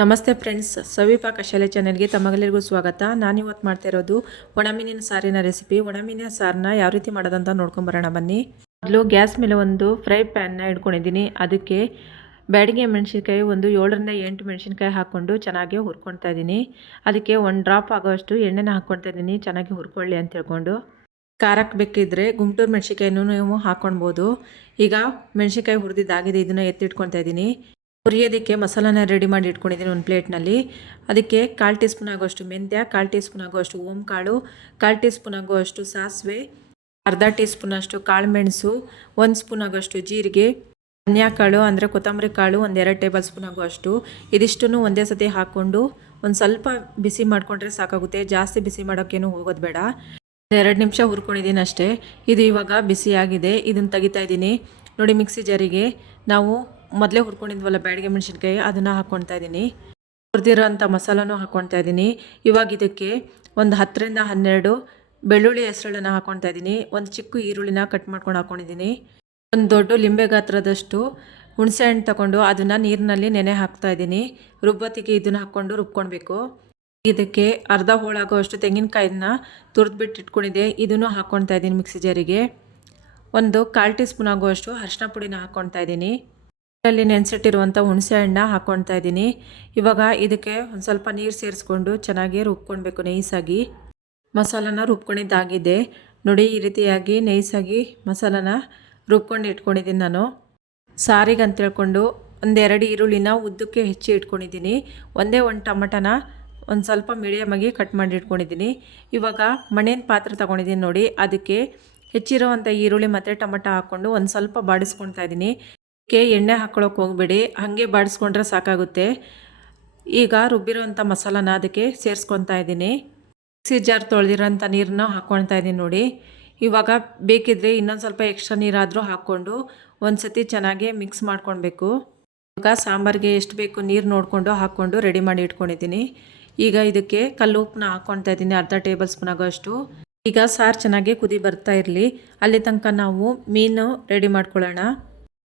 ನಮಸ್ತೆ ಫ್ರೆಂಡ್ಸ್ ಸವಿಪಾಕ ಶಾಲೆ ಚಾನೆಲ್ಗೆ ತಮಗೆಲ್ಲರಿಗೂ ಸ್ವಾಗತ. ನಾನಿವತ್ತು ಮಾಡ್ತಾ ಇರೋದು ಒಣಮೀನಿನ ಸಾರಿನ ರೆಸಿಪಿ. ಒಣಮೀನಿನ ಸಾರನ್ನ ಯಾವ ರೀತಿ ಮಾಡೋದಂತ ನೋಡ್ಕೊಂಬರೋಣ ಬನ್ನಿ. ಮೊದಲು ಗ್ಯಾಸ್ ಮೇಲೆ ಒಂದು ಫ್ರೈ ಪ್ಯಾನ್ನ ಇಟ್ಕೊಂಡಿದ್ದೀನಿ. ಅದಕ್ಕೆ ಬ್ಯಾಡಿಗೆ ಮೆಣಸಿನ್ಕಾಯಿ ಒಂದು ಏಳರಿಂದ ಎಂಟು ಮೆಣಸಿನ್ಕಾಯಿ ಹಾಕ್ಕೊಂಡು ಚೆನ್ನಾಗಿ ಹುರ್ಕೊಳ್ತಾ ಇದ್ದೀನಿ. ಅದಕ್ಕೆ ಒಂದು ಡ್ರಾಪ್ ಆಗೋಷ್ಟು ಎಣ್ಣೆನ ಹಾಕ್ಕೊಳ್ತಾ ಇದ್ದೀನಿ. ಚೆನ್ನಾಗಿ ಹುರ್ಕೊಳ್ಳಿ ಅಂತ ಹೇಳ್ಕೊಂಡು. ಖಾರಕ್ಕೆ ಬೇಕಿದ್ದರೆ ಗುಂಟೂರು ಮೆಣಸಿನ್ಕಾಯಿನೂ ನೀವು ಹಾಕ್ಕೊಳ್ಬೋದು ಈಗ ಮೆಣಸಿನ್ಕಾಯಿ ಹುರಿದಿದ್ದಾಗಿದೆ, ಇದನ್ನು ಎತ್ತಿಟ್ಕೊಳ್ತಾ ಇದ್ದೀನಿ. ಹುರಿಯೋದಕ್ಕೆ ಮಸಾಲನ ರೆಡಿ ಮಾಡಿ ಇಟ್ಕೊಂಡಿದ್ದೀನಿ ಒಂದು ಪ್ಲೇಟ್ನಲ್ಲಿ. ಅದಕ್ಕೆ ಕಾಲು ಟೀ ಸ್ಪೂನ್ ಆಗೋಷ್ಟು ಮೆಂತ್ಯ, ಕಾಲು ಟೀ ಸ್ಪೂನ್ ಆಗೋಷ್ಟು ಓಮ್ ಕಾಳು ಕಾಲು ಟೀ ಸ್ಪೂನ್ ಆಗುವಷ್ಟು ಸಾಸಿವೆ, ಅರ್ಧ ಟೀ ಸ್ಪೂನಷ್ಟು ಕಾಳು ಮೆಣಸು, ಒಂದು ಸ್ಪೂನ್ ಆಗೋಷ್ಟು ಜೀರಿಗೆ, ಧನಿಯಾ ಕಾಳು ಅಂದರೆ ಕೊತ್ತಂಬರಿ ಕಾಳು ಒಂದು ಎರಡು ಟೇಬಲ್ ಸ್ಪೂನ್ ಆಗುವಷ್ಟು. ಇದಿಷ್ಟನ್ನು ಒಂದೇ ಸತಿ ಹಾಕ್ಕೊಂಡು ಒಂದು ಸ್ವಲ್ಪ ಬಿಸಿ ಮಾಡಿಕೊಂಡ್ರೆ ಸಾಕಾಗುತ್ತೆ. ಜಾಸ್ತಿ ಬಿಸಿ ಮಾಡೋಕ್ಕೇನು ಹೋಗೋದು ಬೇಡ. ಎರಡು ನಿಮಿಷ ಹುರ್ಕೊಂಡಿದ್ದೀನಿ ಅಷ್ಟೇ. ಇದು ಇವಾಗ ಬಿಸಿಯಾಗಿದೆ. ಇದನ್ನು ತೆಗಿತಾ ಇದ್ದೀನಿ. ನೋಡಿ ಮಿಕ್ಸಿ ಜರಿಗೆ. ನಾವು ಮೊದಲೇ ಹುರ್ಕೊಂಡಿದ್ವಲ್ಲ ಬ್ಯಾಡಿಗೆ ಮೆಣಸಿನ್ಕಾಯಿ, ಅದನ್ನು ಹಾಕ್ಕೊಳ್ತಾ ಇದ್ದೀನಿ ಹುರಿದಿರೋಂಥ ಮಸಾಲನೂ ಹಾಕ್ಕೊಳ್ತಾ ಇದ್ದೀನಿ ಇವಾಗ ಇದಕ್ಕೆ ಒಂದು ಹತ್ತರಿಂದ ಹನ್ನೆರಡು ಬೆಳ್ಳುಳ್ಳಿ ಹೆಸರುಳನ್ನು ಹಾಕ್ಕೊಳ್ತಾ ಇದ್ದೀನಿ ಒಂದು ಚಿಕ್ಕ ಈರುಳ್ಳಿನ ಕಟ್ ಮಾಡ್ಕೊಂಡು ಹಾಕ್ಕೊಂಡಿದ್ದೀನಿ ಒಂದು ದೊಡ್ಡ ಲಿಂಬೆ ಗಾತ್ರದಷ್ಟು ಹುಣಸೆ ಹಣ್ಣು ತಗೊಂಡು ಅದನ್ನು ನೀರಿನಲ್ಲಿ ನೆನೆ ಹಾಕ್ತಾ ಇದ್ದೀನಿ ರುಬ್ಬತ್ತಿಗೆ ಇದನ್ನು ಹಾಕ್ಕೊಂಡು ರುಬ್ಕೊಳ್ಬೇಕು. ಇದಕ್ಕೆ ಅರ್ಧ ಹೋಳಾಗೋ ಅಷ್ಟು ತೆಂಗಿನಕಾಯಿನ ತುರಿದ್ಬಿಟ್ಟು ಇಟ್ಕೊಂಡಿದ್ದೆ. ಇದನ್ನು ಹಾಕ್ಕೊಳ್ತಾ ಇದ್ದೀನಿ ಮಿಕ್ಸಿ ಜಾರಿಗೆ. ಒಂದು ಕಾಲು ಟೀ ಸ್ಪೂನ್ ಆಗುವಷ್ಟು ಅರಿಶಿನ ಪುಡಿನ ಹಾಕ್ಕೊಳ್ತಾ ಇದ್ದೀನಿ ಅಲ್ಲಿ ನೆನೆಸಿಟ್ಟಿರುವಂಥ ಹುಣಸೆ ಹಣ್ಣ ಹಾಕ್ಕೊಳ್ತಾ ಇದ್ದೀನಿ. ಇವಾಗ ಇದಕ್ಕೆ ಒಂದು ಸ್ವಲ್ಪ ನೀರು ಸೇರಿಸ್ಕೊಂಡು ಚೆನ್ನಾಗಿ ರುಬ್ಕೊಳ್ಬೇಕು ನೈಸಾಗಿ. ಮಸಾಲನ ರುಬ್ಕೊಂಡಿದ್ದಾಗಿದೆ. ನೋಡಿ, ಈ ರೀತಿಯಾಗಿ ನೈಸಾಗಿ ಮಸಾಲನ ರುಬ್ಕೊಂಡು ಇಟ್ಕೊಂಡಿದ್ದೀನಿ ನಾನು. ಸಾರಿಗೆ ಅಂತ ಹೇಳ್ಕೊಂಡು ಒಂದೆರಡು ಈರುಳ್ಳಿನ ಉದ್ದಕ್ಕೆ ಹೆಚ್ಚಿ ಇಟ್ಕೊಂಡಿದ್ದೀನಿ. ಒಂದೇ ಒಂದು ಟಮಟನ ಒಂದು ಸ್ವಲ್ಪ ಮೀಡಿಯಮಾಗಿ ಕಟ್ ಮಾಡಿ ಇಟ್ಕೊಂಡಿದ್ದೀನಿ. ಇವಾಗ ಮಣ್ಣಿನ ಪಾತ್ರೆ ತೊಗೊಂಡಿದ್ದೀನಿ ನೋಡಿ, ಅದಕ್ಕೆ ಹೆಚ್ಚಿರೋವಂಥ ಈರುಳ್ಳಿ ಮತ್ತು ಟೊಮೆಟೊ ಹಾಕ್ಕೊಂಡು ಒಂದು ಸ್ವಲ್ಪ ಬಾಡಿಸ್ಕೊಳ್ತಾ ಇದ್ದೀನಿ. ಕೆ ಎಣ್ಣೆ ಹಾಕ್ಕೊಳಕ್ಕೆ ಹೋಗ್ಬೇಡಿ. ಹಾಗೆ ಬಾಡಿಸ್ಕೊಂಡ್ರೆ ಸಾಕಾಗುತ್ತೆ. ಈಗ ರುಬ್ಬಿರೋಂಥ ಮಸಾಲಾನ ಅದಕ್ಕೆ ಸೇರಿಸ್ಕೊತಾ ಇದ್ದೀನಿ. ಮಿಕ್ಸಿ ಜಾರ್ ತೊಳೆದಿರೋಂಥ ನೀರನ್ನ ಹಾಕ್ಕೊಳ್ತಾ ಇದ್ದೀನಿ ನೋಡಿ. ಇವಾಗ ಬೇಕಿದ್ದರೆ ಇನ್ನೊಂದು ಸ್ವಲ್ಪ ಎಕ್ಸ್ಟ್ರಾ ನೀರಾದರೂ ಹಾಕ್ಕೊಂಡು ಒಂದು ಸತಿ ಚೆನ್ನಾಗಿ ಮಿಕ್ಸ್ ಮಾಡ್ಕೊಳ್ಬೇಕು. ಇವಾಗ ಸಾಂಬಾರಿಗೆ ಎಷ್ಟು ಬೇಕು ನೀರು ನೋಡಿಕೊಂಡು ಹಾಕ್ಕೊಂಡು ರೆಡಿ ಮಾಡಿ ಇಟ್ಕೊಂಡಿದ್ದೀನಿ. ಈಗ ಇದಕ್ಕೆ ಕಲ್ಲು ಉಪ್ಪನ್ನ ಹಾಕ್ಕೊಳ್ತಾ ಇದ್ದೀನಿ, ಅರ್ಧ ಟೇಬಲ್ ಸ್ಪೂನ್ ಆಗೋಷ್ಟು ಈಗ ಸಾರು ಚೆನ್ನಾಗಿ ಕುದಿ ಬರ್ತಾ ಇರಲಿ. ಅಲ್ಲಿ ತನಕ ನಾವು ಮೀನು ರೆಡಿ ಮಾಡ್ಕೊಳ್ಳೋಣ.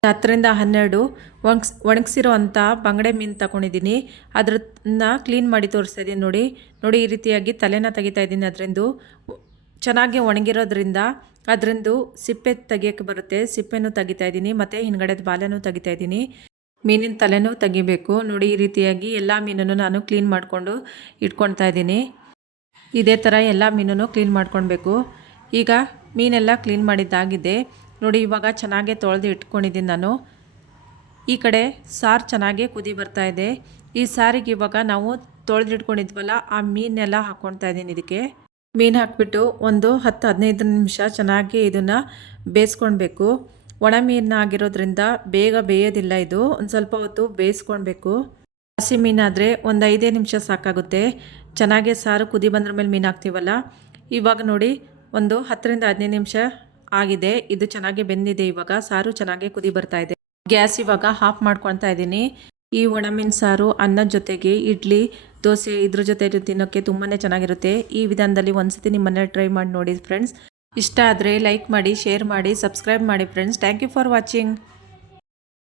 ಹತ್ತರಿಂದ ಹನ್ನೆರಡು ಒಣಗ್ಸ್ ಒಣಗಿಸಿರೋ ಅಂಥ ಬಂಗಡೆ ಮೀನು ತಗೊಂಡಿದ್ದೀನಿ ಅದ್ರನ್ನ ಕ್ಲೀನ್ ಮಾಡಿ ತೋರಿಸ್ತಾ ಇದ್ದೀನಿ ನೋಡಿ. ನೋಡಿ ಈ ರೀತಿಯಾಗಿ ತಲೆನ ತೆಗಿತಾ ಇದ್ದೀನಿ ಅದರಿಂದ. ಚೆನ್ನಾಗಿ ಒಣಗಿರೋದ್ರಿಂದ ಅದರಿಂದ ಸಿಪ್ಪೆ ತೆಗಿಯೋಕ್ಕೆ ಬರುತ್ತೆ. ಸಿಪ್ಪೆನೂ ತೆಗಿತಾ ಇದ್ದೀನಿ, ಮತ್ತು ಹಿಂಗಡೆದ ಬಾಲೆನೂ ತೆಗಿತಾ ಇದ್ದೀನಿ. ಮೀನಿನ ತಲೆನೂ ತೆಗಿಬೇಕು. ನೋಡಿ ಈ ರೀತಿಯಾಗಿ ಎಲ್ಲ ಮೀನನ್ನು ನಾನು ಕ್ಲೀನ್ ಮಾಡಿಕೊಂಡು ಇಟ್ಕೊಳ್ತಾ ಇದ್ದೀನಿ. ಇದೇ ಥರ ಎಲ್ಲ ಮೀನನ್ನು ಕ್ಲೀನ್ ಮಾಡ್ಕೊಳ್ಬೇಕು. ಈಗ ಮೀನೆಲ್ಲ ಕ್ಲೀನ್ ಮಾಡಿದ್ದಾಗಿದೆ. ನೋಡಿ, ಇವಾಗ ಚೆನ್ನಾಗೆ ತೊಳೆದು ಇಟ್ಕೊಂಡಿದ್ದೀನಿ ನಾನು. ಈ ಕಡೆ ಸಾರು ಚೆನ್ನಾಗೆ ಕುದಿ ಬರ್ತಾ ಇದೆ. ಈ ಸಾರಿಗೆ ಇವಾಗ ನಾವು ತೊಳೆದಿಟ್ಕೊಂಡಿದ್ವಲ್ಲ ಆ ಮೀನೆಲ್ಲ ಹಾಕ್ಕೊಳ್ತಾ ಇದ್ದೀನಿ ಇದಕ್ಕೆ. ಮೀನು ಹಾಕ್ಬಿಟ್ಟು ಒಂದು ಹತ್ತು, ಹದಿನೈದು ನಿಮಿಷ ಚೆನ್ನಾಗಿ ಇದನ್ನು ಬೇಯಿಸ್ಕೊಳ್ಬೇಕು. ಒಣ ಮೀನು ಆಗಿರೋದ್ರಿಂದ ಬೇಗ ಬೇಯೋದಿಲ್ಲ ಇದು. ಒಂದು ಸ್ವಲ್ಪ ಹೊತ್ತು ಬೇಯಿಸ್ಕೊಳ್ಬೇಕು. ಹಸಿ ಮೀನಾದರೆ ಒಂದು ಐದೇ ನಿಮಿಷ ಸಾಕಾಗುತ್ತೆ. ಚೆನ್ನಾಗೆ ಸಾರು ಕುದಿ ಬಂದ್ರ ಮೇಲೆ ಮೀನು ಹಾಕ್ತೀವಲ್ಲ. ಇವಾಗ ನೋಡಿ ಒಂದು ಹತ್ತರಿಂದ ಹದಿನೈದು ನಿಮಿಷ ಆಗಿದೆ. ಇದು ಚೆನ್ನಾಗಿ ಬೆಂದಿದೆ ಇವಾಗ. ಸಾರು ಚೆನ್ನಾಗಿ ಕುದಿ ಬರ್ತಾ ಇದೆ. ಗ್ಯಾಸ್ ಇವಾಗ ಹಾಫ್ ಮಾಡ್ಕೊಳ್ತಾ ಇದ್ದೀನಿ. ಈ ಒಣಮೀನು ಸಾರು ಅನ್ನದ ಜೊತೆಗೆ ಇಡ್ಲಿ, ದೋಸೆ ಇದ್ರ ಜೊತೆ ತಿನ್ನೋಕ್ಕೆ ತುಂಬಾ ಚೆನ್ನಾಗಿರುತ್ತೆ. ಈ ವಿಧಾನದಲ್ಲಿ ಒಂದ್ಸತಿ ನಿಮ್ಮನ್ನ ಟ್ರೈ ಮಾಡಿ ನೋಡಿ ಫ್ರೆಂಡ್ಸ್. ಇಷ್ಟ ಆದರೆ ಲೈಕ್ ಮಾಡಿ, ಶೇರ್ ಮಾಡಿ, ಸಬ್ಸ್ಕ್ರೈಬ್ ಮಾಡಿ friends. Thank you for watching.